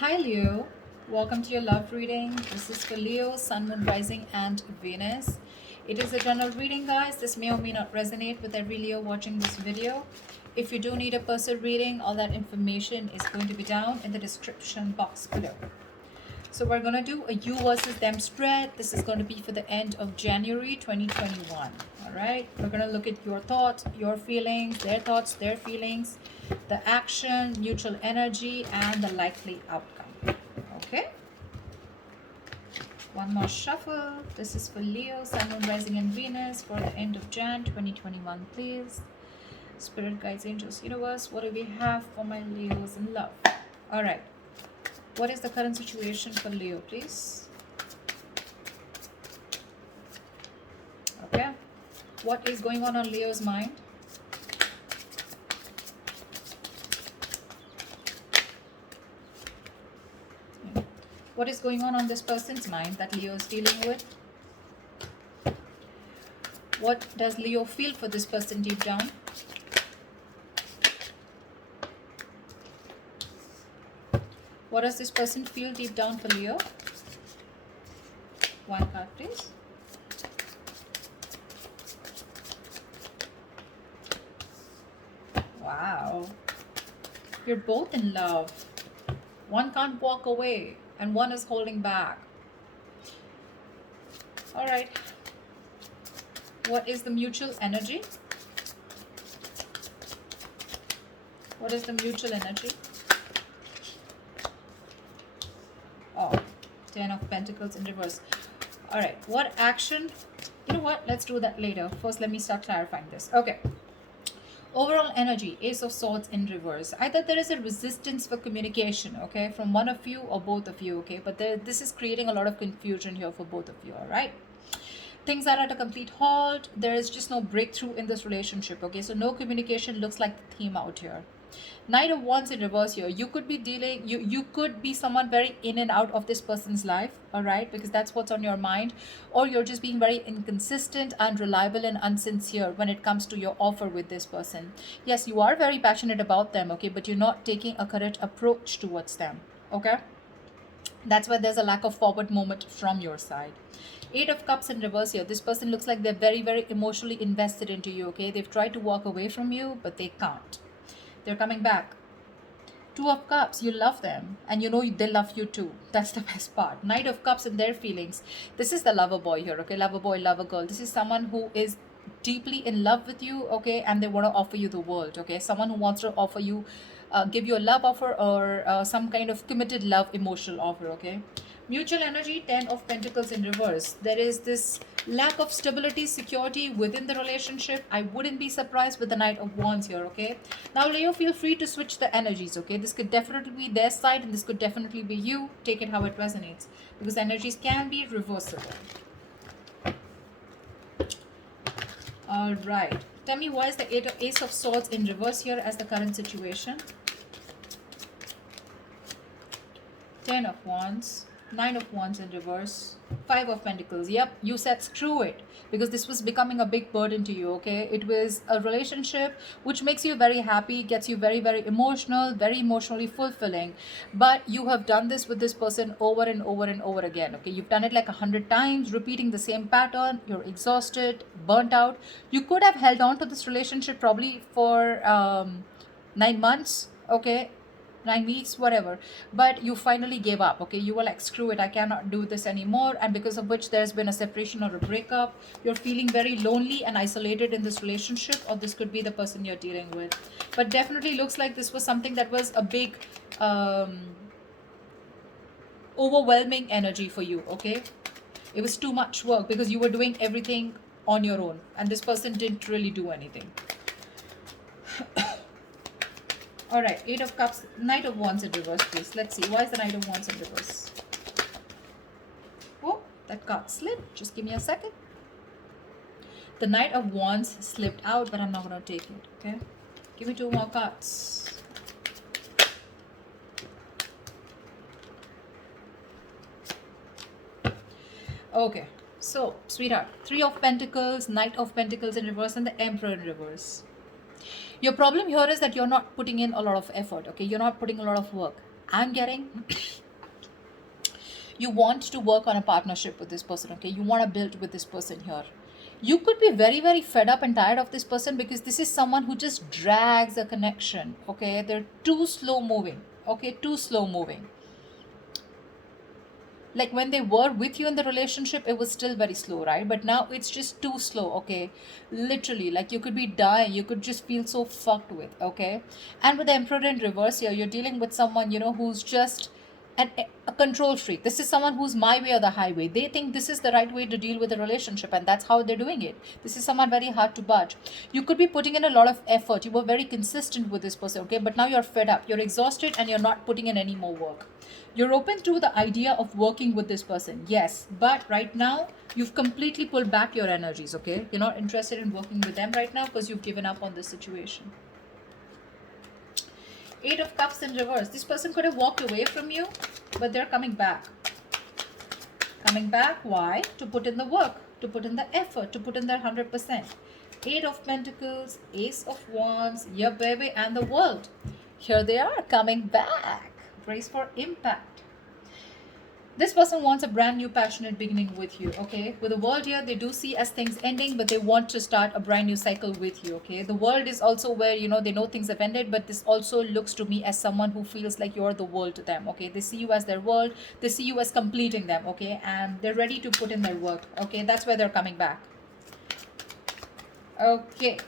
Hi Leo, welcome to your love reading. This is for Leo, Sun, Moon, Rising, and Venus. It is a general reading, guys. This may or may not resonate with every Leo watching this video. If you do need a personal reading, all that information is going to be down in the description box below. So we're going to do a you versus them spread. This is going to be for the end of January 2021. All right. We're going to look at your thoughts, your feelings, their thoughts, their feelings, the action, neutral energy, and the likely outcome. Okay. One more shuffle. This is for Leo, Sun, Moon, Rising, and Venus for the end of Jan 2021, please. Spirit guides, angels, universe. What do we have for my Leos in love? All right. What is the current situation for Leo, please? Okay. What is going on Leo's mind? What is going on this person's mind that Leo is dealing with? What does Leo feel for this person deep down? What does this person feel deep down for Leo? One card, please. Wow. You're both in love. One can't walk away and one is holding back. All right. What is the mutual energy? What is the mutual energy? Oh, 10 of Pentacles in reverse. All right. What action? You know what? Let's do that later. First, let me start clarifying this. Okay. Overall energy, Ace of Swords in reverse. Either there is a resistance for communication, okay, from one of you or both of you, okay, but this is creating a lot of confusion here for both of you, all right? Things are at a complete halt. There is just no breakthrough in this relationship, okay? So no communication looks like the theme out here. Knight of Wands in reverse here. You could be dealing, you could be someone very in and out of this person's life, all right, because that's what's on your mind, or you're just being very inconsistent, unreliable, and unsincere when it comes to your offer with this person. Yes, you are very passionate about them, okay, but you're not taking a correct approach towards them, okay? That's why there's a lack of forward movement from your side. Eight of Cups in reverse here. This person looks like they're very, very emotionally invested into you, okay? They've tried to walk away from you, but they can't. They're coming back. Two of Cups, you love them and you know they love you too. That's the best part. Knight of Cups and their feelings. This is the lover boy here, okay? Lover boy, lover girl. This is someone who is deeply in love with you, okay? And they want to offer you the world, okay? Someone who wants to offer you, give you a love offer or some kind of committed love emotional offer, okay? Mutual energy, 10 of Pentacles in reverse. There is this lack of stability, security within the relationship. I wouldn't be surprised with the Knight of Wands here, okay? Now, Leo, feel free to switch the energies, okay? This could definitely be their side and this could definitely be you. Take it how it resonates because energies can be reversible. All right. Tell me, why is the Ace of Swords in reverse here as the current situation? 10 of Wands. 9 of Wands in reverse. 5 of Pentacles. Yep, you said screw it because this was becoming a big burden to you, okay? It was a relationship which makes you very happy, gets you very, very emotional, very emotionally fulfilling. But you have done this with this person over and over and over again, okay? You've done it like 100 times, repeating the same pattern. You're exhausted, burnt out. You could have held on to this relationship probably for 9 months, okay? 9 weeks, whatever, but you finally gave up, okay? You were like, screw it, I cannot do this anymore, and because of which there's been a separation or a breakup. You're feeling very lonely and isolated in this relationship, or this could be the person you're dealing with. But definitely looks like this was something that was a big overwhelming energy for you, okay? It was too much work because you were doing everything on your own and this person didn't really do anything. All right, 8 of Cups, Knight of Wands in reverse, please. Let's see. Why is the Knight of Wands in reverse? Oh, that card slipped. Just give me a second. The Knight of Wands slipped out, but I'm not going to take it, okay? Give me 2 more cards. Okay, so, sweetheart, 3 of Pentacles, Knight of Pentacles in reverse, and the Emperor in reverse. Your problem here is that you're not putting in a lot of effort, okay? You're not putting a lot of work. I'm getting you want to work on a partnership with this person, okay? You want to build with this person here. You could be very, very fed up and tired of this person because this is someone who just drags a connection, okay? They're too slow moving, okay? Too slow moving. Like when they were with you in the relationship, it was still very slow, right? But now it's just too slow, okay? Literally, like you could be dying, you could just feel so fucked with, okay? And with the Emperor in reverse here, you're dealing with someone, you know, who's just a control freak. This is someone who's my way or the highway. They think this is the right way to deal with a relationship, and that's how they're doing it. This is someone very hard to budge. You could be putting in a lot of effort. You were very consistent with this person, okay? But now you're fed up, you're exhausted, and you're not putting in any more work. You're open to the idea of working with this person, yes, but right now you've completely pulled back your energies, okay? You're not interested in working with them right now because you've given up on this situation. Eight of Cups in reverse. This person could have walked away from you, but they're coming back. Coming back, why? To put in the work, to put in the effort, to put in their 100%. Eight of Pentacles, Ace of Wands, yeah baby, and the World. Here they are, coming back. Brace for impact. This person wants a brand new passionate beginning with you, okay? With the World here, they do see as things ending, but they want to start a brand new cycle with you, okay? The World is also where, you know, they know things have ended, but this also looks to me as someone who feels like you're the world to them, okay? They see you as their world, they see you as completing them, okay? And they're ready to put in their work, okay? That's where they're coming back. Okay,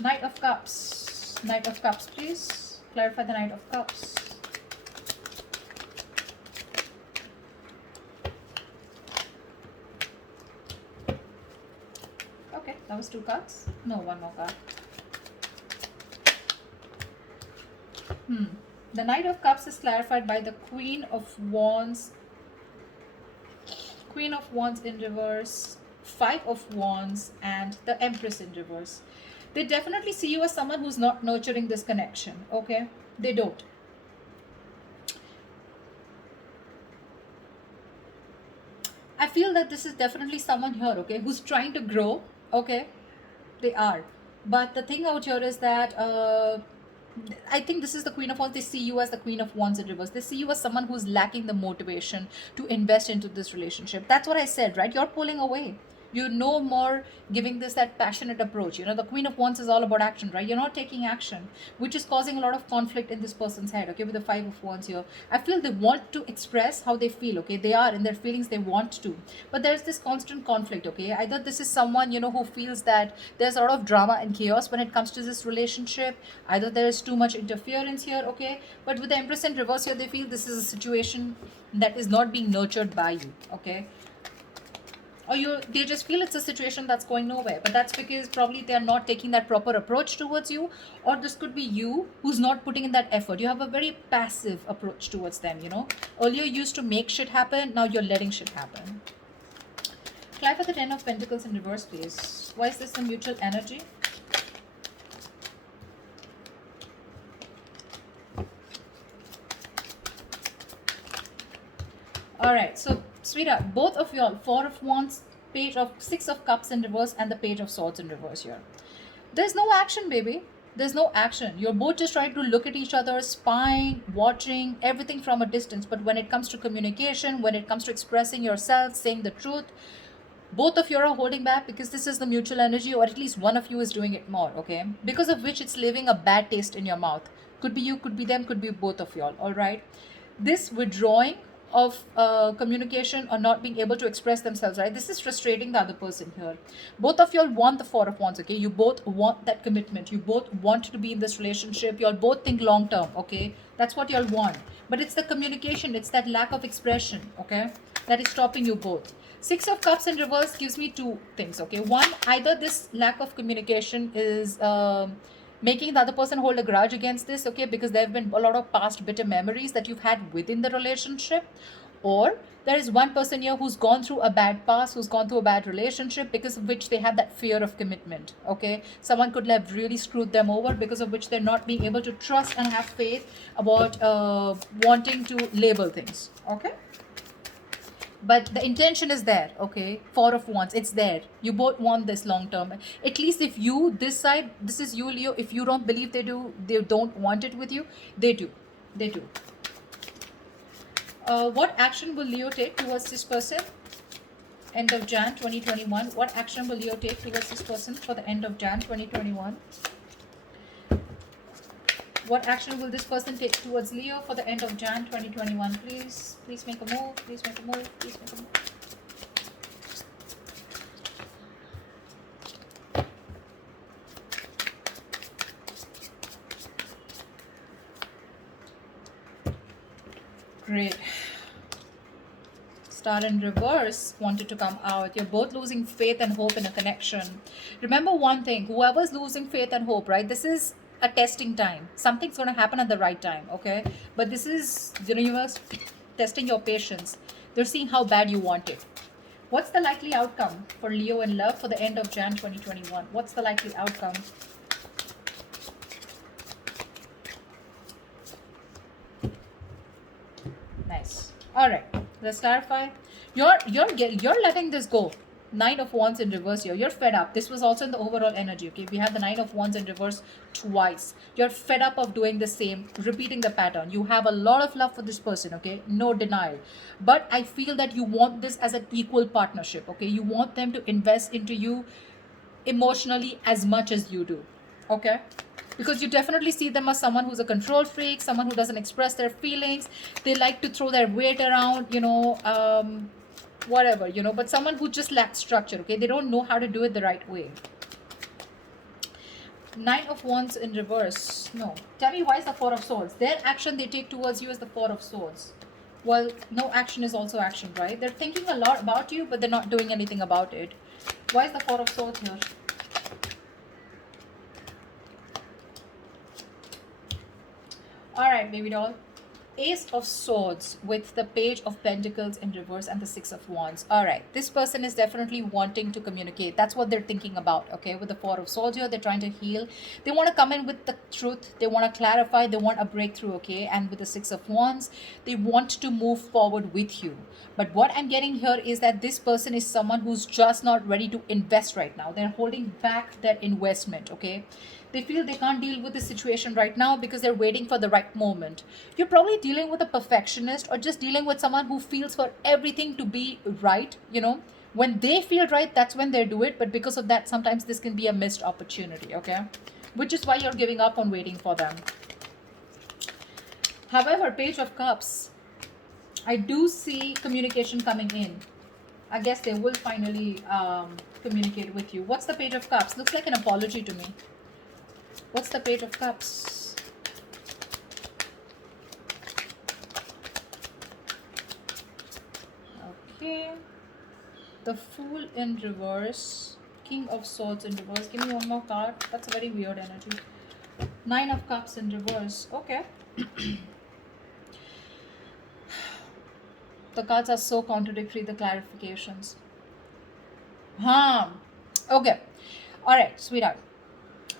Knight of Cups. Knight of Cups, please. Clarify the Knight of Cups. That was 2 cards. No, 1 more card. The Knight of Cups is clarified by the Queen of Wands. Queen of Wands in reverse, 5 of Wands, and the Empress in reverse. They definitely see you as someone who's not nurturing this connection, okay? They don't. I feel that this is definitely someone here, okay, who's trying to grow. Okay, they are, but the thing out here is that I think this is the Queen of Wands. They see you as the Queen of Wands in reverse. They see you as someone who's lacking the motivation to invest into this relationship. That's what I said, right? You're pulling away. You're no more giving this that passionate approach. You know, the Queen of Wands is all about action, right? You're not taking action, which is causing a lot of conflict in this person's head, okay? With the 5 of Wands here, I feel they want to express how they feel, okay? They are in their feelings, they want to, but there's this constant conflict, okay? Either this is someone, you know, who feels that there's a lot of drama and chaos when it comes to this relationship, either there is too much interference here, okay? But with the Empress in reverse here, they feel this is a situation that is not being nurtured by you, okay? Or they just feel it's a situation that's going nowhere, but that's because probably they're not taking that proper approach towards you, or this could be you who's not putting in that effort. You have a very passive approach towards them, you know. Earlier you used to make shit happen, now you're letting shit happen. Clarify the 10 of Pentacles in reverse, please. Why is this a mutual energy? Alright, so sweetheart, both of y'all, 4 of Wands, Page of 6 of Cups in reverse, and the Page of Swords in reverse here. There's no action, baby. There's no action. You're both just trying to look at each other, spying, watching, everything from a distance. But when it comes to communication, when it comes to expressing yourself, saying the truth, both of you are holding back because this is the mutual energy, or at least one of you is doing it more, okay? Because of which it's leaving a bad taste in your mouth. Could be you, could be them, could be both of y'all, all right? This withdrawing of communication or not being able to express themselves, right? This is frustrating the other person here. Both of y'all want the 4 of Wands, okay? You both want that commitment. You both want to be in this relationship. Y'all both think long term, okay? That's what y'all want. But it's the communication, it's that lack of expression, okay, that is stopping you both. 6 of Cups in reverse gives me 2 things, okay? One, either this lack of communication is making the other person hold a grudge against this, okay, because there have been a lot of past bitter memories that you've had within the relationship, or there is one person here who's gone through a bad past, who's gone through a bad relationship, because of which they have that fear of commitment, okay? Someone could have really screwed them over, because of which they're not being able to trust and have faith about wanting to label things, okay? But the intention is there, okay? 4 of Wands, it's there. You both want this long term. At least if you, this side, this is you, Leo, if you don't believe they don't want it with you, they do. They do. What action will Leo take towards this person? End of Jan 2021. What action will Leo take towards this person for the end of Jan 2021? What action will this person take towards Leo for the end of Jan 2021? Please make a move. Please make a move. Please make a move. Great. Star in reverse wanted to come out. You're both losing faith and hope in a connection. Remember one thing, whoever's losing faith and hope, right? This is a testing time. Something's going to happen at the right time, okay? But this is the universe testing your patience. They're seeing how bad you want it. What's the likely outcome for Leo in love for the end of Jan 2021? What's the likely outcome? Nice. All right, let's clarify. You're letting this go. Nine of Wands in reverse here. You're fed up. This was also in the overall energy. Okay, we have the Nine of Wands in reverse twice. You're fed up of doing the same, repeating the pattern. You have a lot of love for this person. Okay, no denial. But I feel that you want this as an equal partnership. Okay, you want them to invest into you emotionally as much as you do. Okay, because you definitely see them as someone who's a control freak, someone who doesn't express their feelings. They like to throw their weight around, whatever, but someone who just lacks structure. Okay, they don't know how to do it the right way. Nine of Wands in reverse. No, tell me, why is the Four of Swords? Their action they take towards you is the Four of Swords. Well, no action is also action, right? They're thinking a lot about you, but they're not doing anything about it. Why is the Four of Swords here? All right, baby doll. Ace of Swords with the Page of Pentacles in reverse and the Six of Wands. All right, this person is definitely wanting to communicate. That's what they're thinking about, okay? With the Four of Swords here, they're trying to heal. They want to come in with the truth. They want to clarify. They want a breakthrough, okay? And with the Six of Wands, they want to move forward with you. But what I'm getting here is that this person is someone who's just not ready to invest right now. They're holding back their investment, okay? They feel they can't deal with the situation right now because they're waiting for the right moment. You're probably dealing with a perfectionist or just dealing with someone who feels for everything to be right, When they feel right, that's when they do it. But because of that, sometimes this can be a missed opportunity, okay? Which is why you're giving up on waiting for them. However, Page of Cups, I do see communication coming in. I guess they will finally communicate with you. What's the Page of Cups? Looks like an apology to me. What's the Page of Cups? Okay. The Fool in reverse. King of Swords in reverse. Give me one more card. That's a very weird energy. Nine of Cups in reverse. Okay. The cards are so contradictory, the clarifications. Okay. Alright, sweetheart.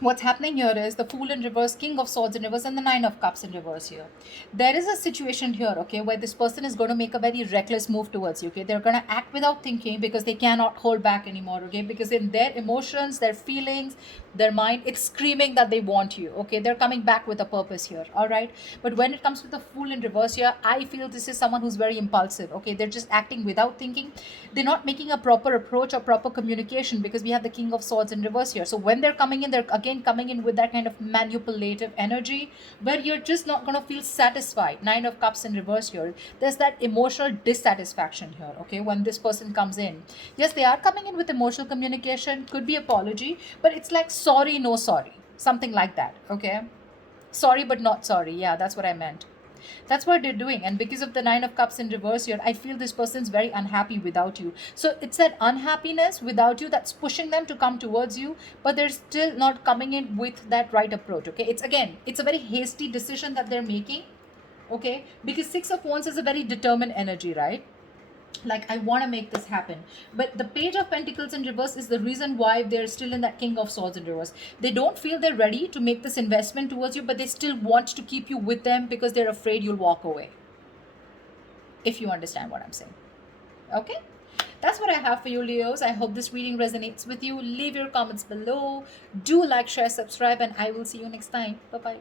What's happening here is the Fool in reverse, King of Swords in reverse, and the Nine of Cups in reverse here. There is a situation here, okay, where this person is going to make a very reckless move towards you, okay? They're going to act without thinking because they cannot hold back anymore, okay? Because in their emotions, their feelings, their mind, it's screaming that they want you, okay? They're coming back with a purpose here, all right? But when it comes to the Fool in reverse here, I feel this is someone who's very impulsive, okay? They're just acting without thinking. They're not making a proper approach or proper communication because we have the King of Swords in reverse here. So when they're coming in, they're again coming in with that kind of manipulative energy where you're just not going to feel satisfied. Nine of Cups in reverse here. There's that emotional dissatisfaction here, okay, when this person comes in. Yes, they are coming in with emotional communication, could be apology, but it's like sorry, no sorry. Something like that, okay? Sorry, but not sorry. Yeah, that's what I meant. That's what they're doing. And because of the Nine of Cups in reverse here, I feel this person's very unhappy without you. So it's that unhappiness without you that's pushing them to come towards you, but they're still not coming in with that right approach, okay? It's a very hasty decision that they're making, okay? Because Six of Wands is a very determined energy, right? Like, I want to make this happen. But the Page of Pentacles in reverse is the reason why they're still in that King of Swords in reverse. They don't feel they're ready to make this investment towards you, but they still want to keep you with them because they're afraid you'll walk away. If you understand what I'm saying. Okay? That's what I have for you, Leos. I hope this reading resonates with you. Leave your comments below. Do like, share, subscribe, and I will see you next time. Bye-bye.